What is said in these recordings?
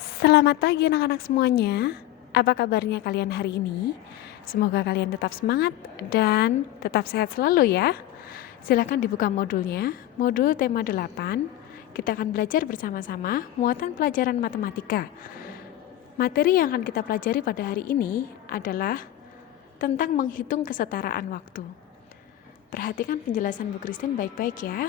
Selamat pagi anak-anak semuanya. Apa kabarnya kalian hari ini? Semoga kalian tetap semangat dan tetap sehat selalu ya. Silakan dibuka modulnya, modul tema 8. Kita akan belajar bersama-sama muatan pelajaran matematika. Materi yang akan kita pelajari pada hari ini adalah tentang menghitung kesetaraan waktu. Perhatikan penjelasan Bu Christine baik-baik ya.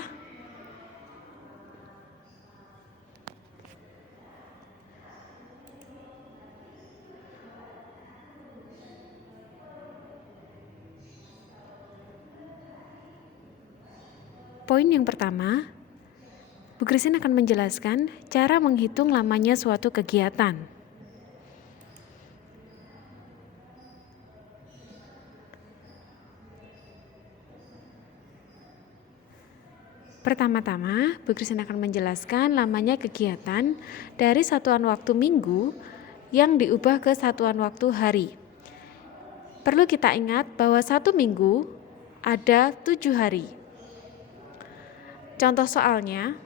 Poin yang pertama, Bu Christine akan menjelaskan cara menghitung lamanya suatu kegiatan. Pertama-tama, Bu Christine akan menjelaskan lamanya kegiatan dari satuan waktu minggu yang diubah ke satuan waktu hari. Perlu kita ingat bahwa satu minggu ada 7 hari. Contoh soalnya,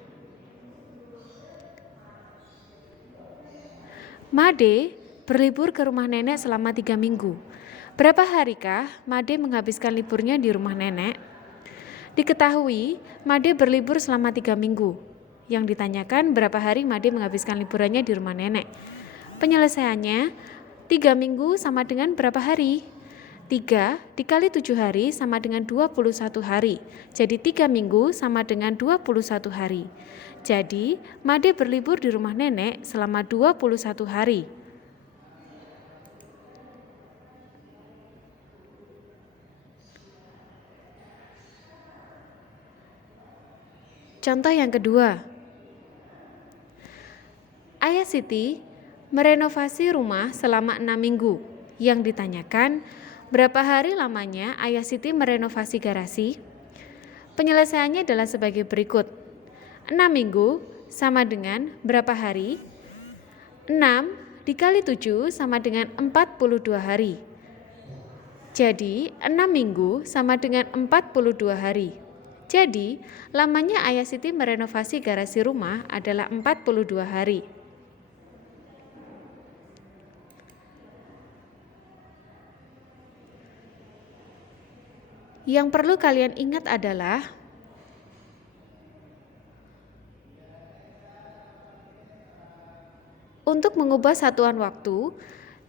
Made berlibur ke rumah nenek selama 3 minggu. Berapa harikah Made menghabiskan liburnya di rumah nenek? Diketahui, Made berlibur selama 3 minggu. Yang ditanyakan berapa hari Made menghabiskan liburannya di rumah nenek. Penyelesaiannya, 3 minggu sama dengan berapa hari? 3 dikali 7 hari sama dengan 21 hari. Jadi 3 minggu sama dengan 21 hari. Jadi, Made berlibur di rumah nenek selama 21 hari. Contoh yang kedua, Ayah Siti merenovasi rumah selama 6 minggu. Yang ditanyakan, berapa hari lamanya Ayah Siti merenovasi garasi? Penyelesaiannya adalah sebagai berikut. 6 minggu sama dengan berapa hari? 6 dikali 7 sama dengan 42 hari. Jadi, 6 minggu sama dengan 42 hari. Jadi, lamanya Ayah Siti merenovasi garasi rumah adalah 42 hari. Yang perlu kalian ingat adalah untuk mengubah satuan waktu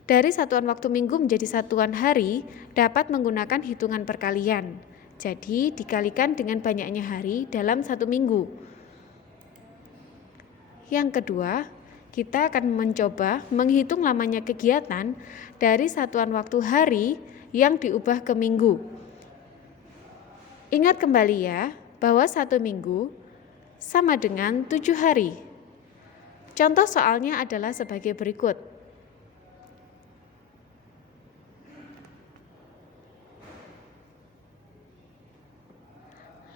dari satuan waktu minggu menjadi satuan hari dapat menggunakan hitungan perkalian. Jadi dikalikan dengan banyaknya hari dalam satu minggu. Yang kedua, kita akan mencoba menghitung lamanya kegiatan dari satuan waktu hari yang diubah ke minggu. Ingat kembali ya, bahwa satu minggu sama dengan 7 hari. Contoh soalnya adalah sebagai berikut.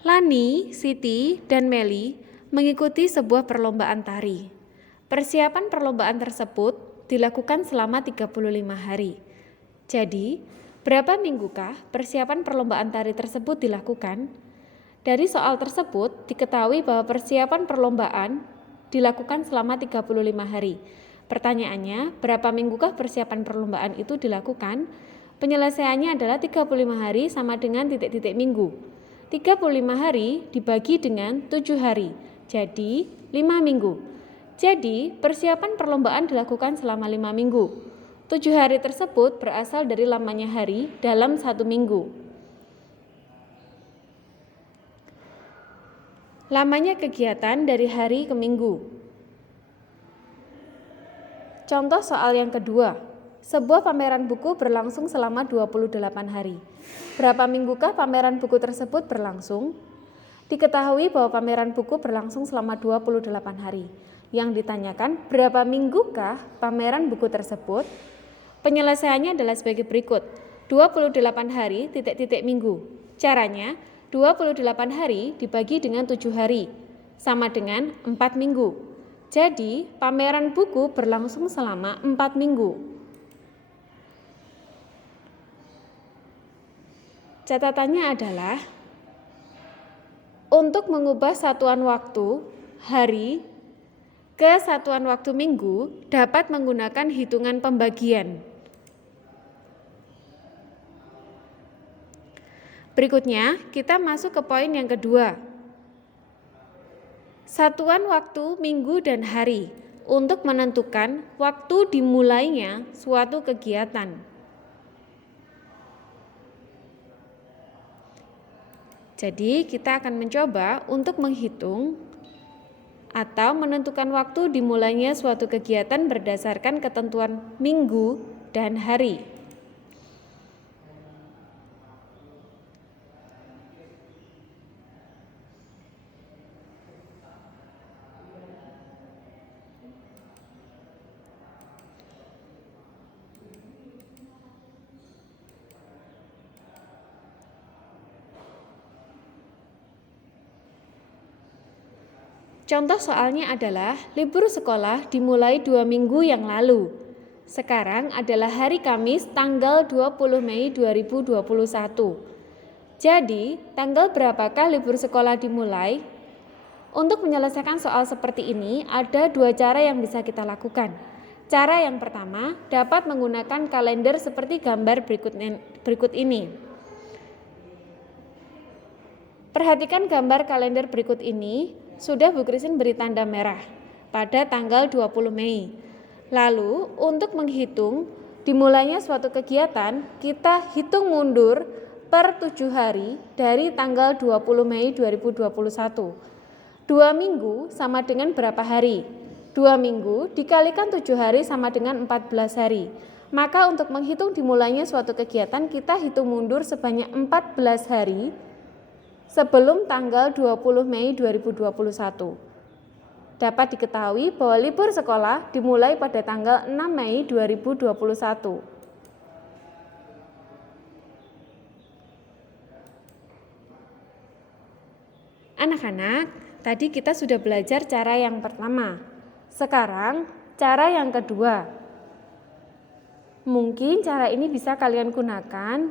Lani, Siti, dan Meli mengikuti sebuah perlombaan tari. Persiapan perlombaan tersebut dilakukan selama 35 hari. Jadi, berapa minggukah persiapan perlombaan tari tersebut dilakukan? Dari soal tersebut diketahui bahwa persiapan perlombaan dilakukan selama 35 hari. Pertanyaannya, berapa minggukah persiapan perlombaan itu dilakukan? Penyelesaiannya adalah 35 hari sama dengan titik-titik minggu. 35 hari dibagi dengan 7 hari, jadi 5 minggu. Jadi, persiapan perlombaan dilakukan selama 5 minggu. 7 hari tersebut berasal dari lamanya hari dalam 1 minggu. Lamanya kegiatan dari hari ke minggu. Contoh soal yang kedua. Sebuah pameran buku berlangsung selama 28 hari. Berapa minggukah pameran buku tersebut berlangsung? Diketahui bahwa pameran buku berlangsung selama 28 hari. Yang ditanyakan, berapa minggukah pameran buku tersebut? Penyelesaiannya adalah sebagai berikut. 28 hari titik-titik minggu. Caranya, 28 hari dibagi dengan 7 hari, sama dengan 4 minggu. Jadi, pameran buku berlangsung selama 4 minggu. Catatannya adalah untuk mengubah satuan waktu hari ke satuan waktu minggu dapat menggunakan hitungan pembagian. Berikutnya, kita masuk ke poin yang kedua. Satuan waktu minggu dan hari untuk menentukan waktu dimulainya suatu kegiatan. Jadi, kita akan mencoba untuk menghitung atau menentukan waktu dimulainya suatu kegiatan berdasarkan ketentuan minggu dan hari. Contoh soalnya adalah libur sekolah dimulai 2 minggu yang lalu. Sekarang adalah hari Kamis tanggal 20 Mei 2021. Jadi, tanggal berapakah libur sekolah dimulai? Untuk menyelesaikan soal seperti ini, ada 2 cara yang bisa kita lakukan. Cara yang pertama, dapat menggunakan kalender seperti gambar berikut ini. Perhatikan gambar kalender berikut ini. Sudah Bu Christine beri tanda merah pada tanggal 20 Mei. Lalu untuk menghitung dimulainya suatu kegiatan, kita hitung mundur per 7 hari dari tanggal 20 Mei 2021. 2 minggu sama dengan berapa hari? 2 minggu dikalikan 7 hari sama dengan 14 hari. Maka untuk menghitung dimulainya suatu kegiatan, kita hitung mundur sebanyak 14 hari sebelum tanggal 20 Mei 2021. Dapat diketahui bahwa libur sekolah dimulai pada tanggal 6 Mei 2021. Anak-anak, tadi kita sudah belajar cara yang pertama. Sekarang cara yang kedua. Mungkin cara ini bisa kalian gunakan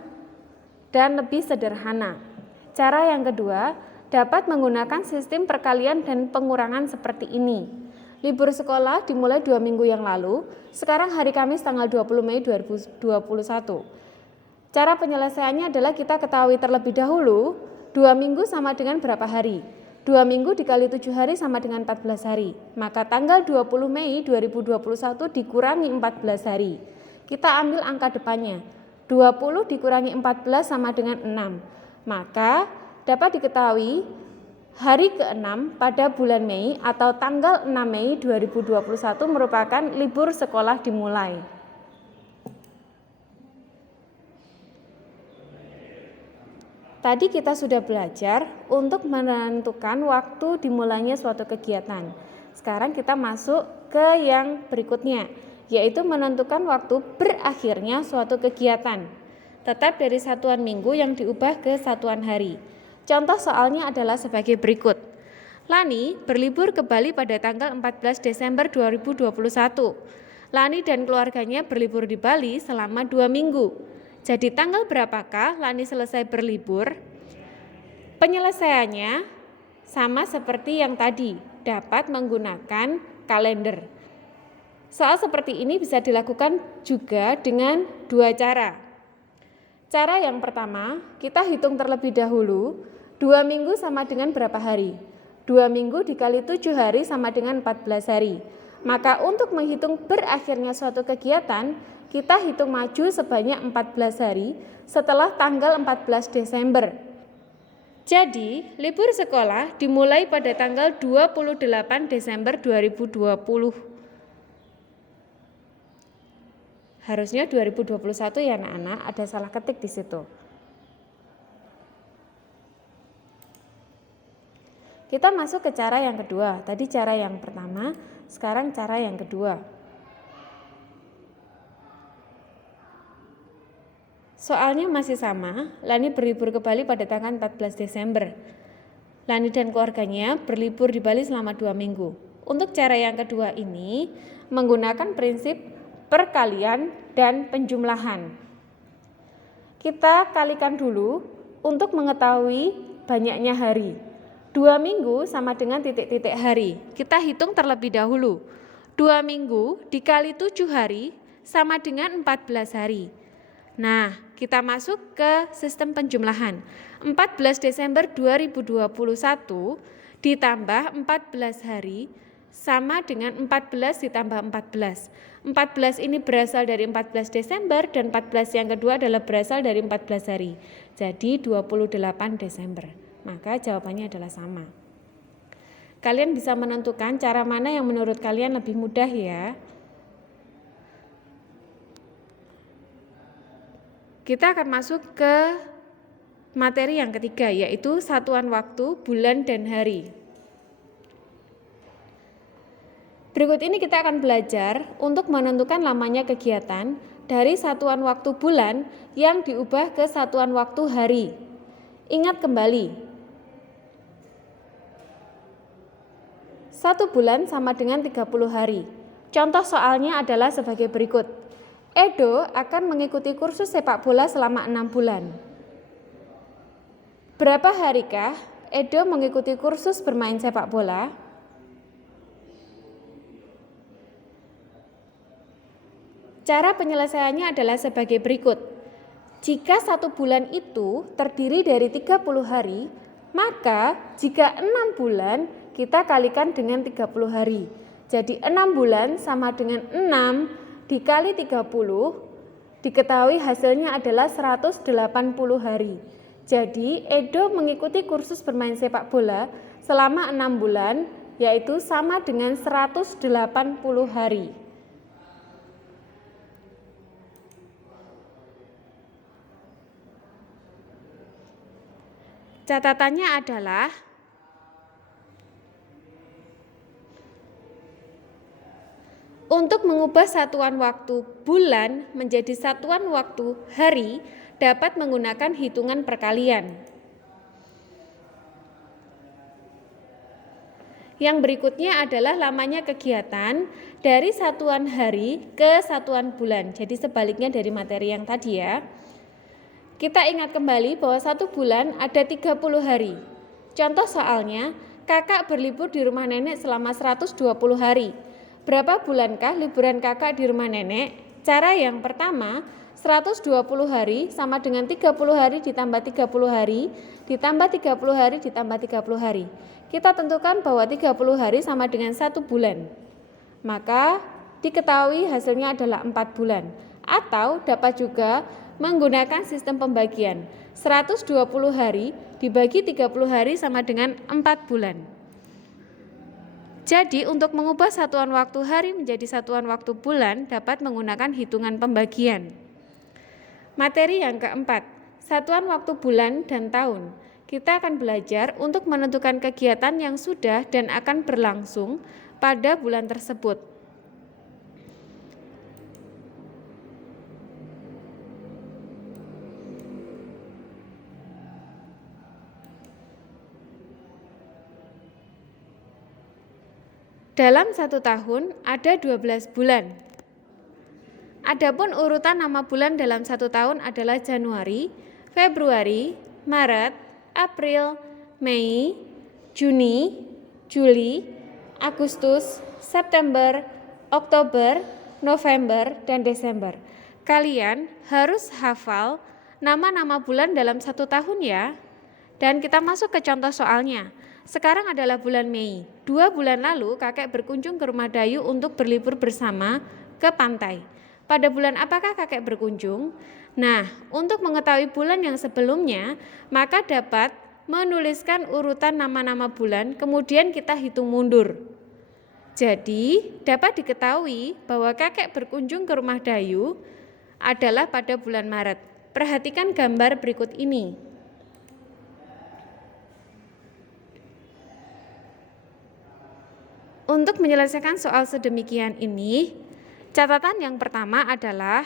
dan lebih sederhana. Cara yang kedua, dapat menggunakan sistem perkalian dan pengurangan seperti ini. Libur sekolah dimulai 2 minggu yang lalu, sekarang hari Kamis tanggal 20 Mei 2021. Cara penyelesaiannya adalah kita ketahui terlebih dahulu, 2 minggu sama dengan berapa hari? 2 minggu dikali 7 hari sama dengan 14 hari. Maka tanggal 20 Mei 2021 dikurangi 14 hari. Kita ambil angka depannya, 20 dikurangi 14 sama dengan 6. Maka dapat diketahui hari ke-6 pada bulan Mei atau tanggal 6 Mei 2021 merupakan libur sekolah dimulai. Tadi kita sudah belajar untuk menentukan waktu dimulainya suatu kegiatan. Sekarang kita masuk ke yang berikutnya, yaitu menentukan waktu berakhirnya suatu kegiatan. Tetap dari satuan minggu yang diubah ke satuan hari. Contoh soalnya adalah sebagai berikut. Lani berlibur ke Bali pada tanggal 14 Desember 2021. Lani dan keluarganya berlibur di Bali selama 2 minggu. Jadi tanggal berapakah Lani selesai berlibur? Penyelesaiannya sama seperti yang tadi, dapat menggunakan kalender. Soal seperti ini bisa dilakukan juga dengan 2 cara. Cara yang pertama, kita hitung terlebih dahulu, 2 minggu sama dengan berapa hari? 2 minggu dikali 7 hari sama dengan 14 hari. Maka untuk menghitung berakhirnya suatu kegiatan, kita hitung maju sebanyak 14 hari setelah tanggal 14 Desember. Jadi, libur sekolah dimulai pada tanggal 28 Desember 2020. Harusnya 2021 ya anak-anak, ada salah ketik di situ. Kita masuk ke cara yang kedua. Tadi cara yang pertama, sekarang cara yang kedua. Soalnya masih sama, Lani berlibur ke Bali pada tanggal 14 Desember. Lani dan keluarganya berlibur di Bali selama 2 minggu. Untuk cara yang kedua ini, menggunakan prinsip perkalian dan penjumlahan. Kita kalikan dulu untuk mengetahui banyaknya hari. 2 minggu sama dengan titik-titik hari. Kita hitung terlebih dahulu. 2 minggu dikali 7 hari sama dengan 14 hari. Nah, kita masuk ke sistem penjumlahan. 14 Desember 2021 ditambah 14 hari sama dengan 14 ditambah 14. 14 ini berasal dari 14 Desember dan 14 yang kedua adalah berasal dari 14 hari. Jadi 28 Desember. Maka jawabannya adalah sama. Kalian bisa menentukan cara mana yang menurut kalian lebih mudah ya. Kita akan masuk ke materi yang ketiga, yaitu satuan waktu, bulan, dan hari. Berikut ini kita akan belajar untuk menentukan lamanya kegiatan dari satuan waktu bulan yang diubah ke satuan waktu hari. Ingat kembali, 1 bulan sama dengan 30 hari. Contoh soalnya adalah sebagai berikut. Edo akan mengikuti kursus sepak bola selama 6 bulan. Berapa harikah Edo mengikuti kursus bermain sepak bola? Cara penyelesaiannya adalah sebagai berikut. Jika 1 bulan itu terdiri dari 30 hari, maka jika 6 bulan kita kalikan dengan 30 hari. Jadi 6 bulan sama dengan 6 dikali 30, diketahui hasilnya adalah 180 hari. Jadi Edo mengikuti kursus bermain sepak bola selama 6 bulan, yaitu sama dengan 180 hari. Catatannya adalah untuk mengubah satuan waktu bulan menjadi satuan waktu hari dapat menggunakan hitungan perkalian. Yang berikutnya adalah lamanya kegiatan dari satuan hari ke satuan bulan. Jadi sebaliknya dari materi yang tadi ya. Kita ingat kembali bahwa 1 bulan ada 30 hari. Contoh soalnya, kakak berlibur di rumah nenek selama 120 hari. Berapa bulankah liburan kakak di rumah nenek? Cara yang pertama, 120 hari sama dengan 30 hari ditambah 30 hari, ditambah 30 hari ditambah 30 hari. Kita tentukan bahwa 30 hari sama dengan 1 bulan. Maka diketahui hasilnya adalah 4 bulan. Atau dapat juga menggunakan sistem pembagian. 120 hari dibagi 30 hari sama dengan 4 bulan. Jadi untuk mengubah satuan waktu hari menjadi satuan waktu bulan dapat menggunakan hitungan pembagian. Materi yang keempat, satuan waktu bulan dan tahun. Kita akan belajar untuk menentukan kegiatan yang sudah dan akan berlangsung pada bulan tersebut. Dalam 1 tahun ada 12 bulan. Adapun urutan nama bulan dalam 1 tahun adalah Januari, Februari, Maret, April, Mei, Juni, Juli, Agustus, September, Oktober, November, dan Desember. Kalian harus hafal nama-nama bulan dalam 1 tahun ya. Dan kita masuk ke contoh soalnya. Sekarang adalah bulan Mei. 2 bulan lalu kakek berkunjung ke rumah Dayu untuk berlibur bersama ke pantai. Pada bulan apakah kakek berkunjung? Nah, untuk mengetahui bulan yang sebelumnya, maka dapat menuliskan urutan nama-nama bulan, kemudian kita hitung mundur. Jadi, dapat diketahui bahwa kakek berkunjung ke rumah Dayu adalah pada bulan Maret. Perhatikan gambar berikut ini. Untuk menyelesaikan soal sedemikian ini, catatan yang pertama adalah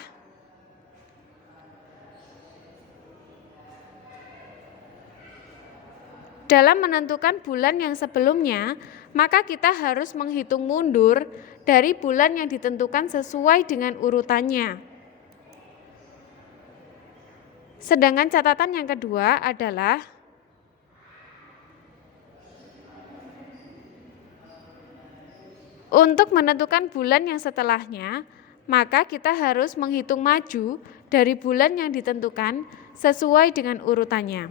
dalam menentukan bulan yang sebelumnya, maka kita harus menghitung mundur dari bulan yang ditentukan sesuai dengan urutannya. Sedangkan catatan yang kedua adalah Untuk menentukan bulan yang setelahnya, maka kita harus menghitung maju dari bulan yang ditentukan sesuai dengan urutannya.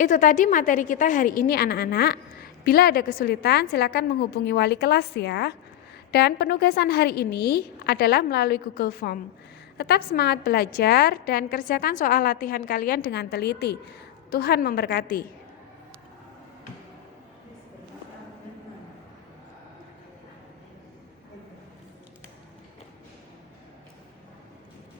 Itu tadi materi kita hari ini anak-anak. Bila ada kesulitan silakan menghubungi wali kelas ya. Dan penugasan hari ini adalah melalui Google Form. Tetap semangat belajar dan kerjakan soal latihan kalian dengan teliti. Tuhan memberkati.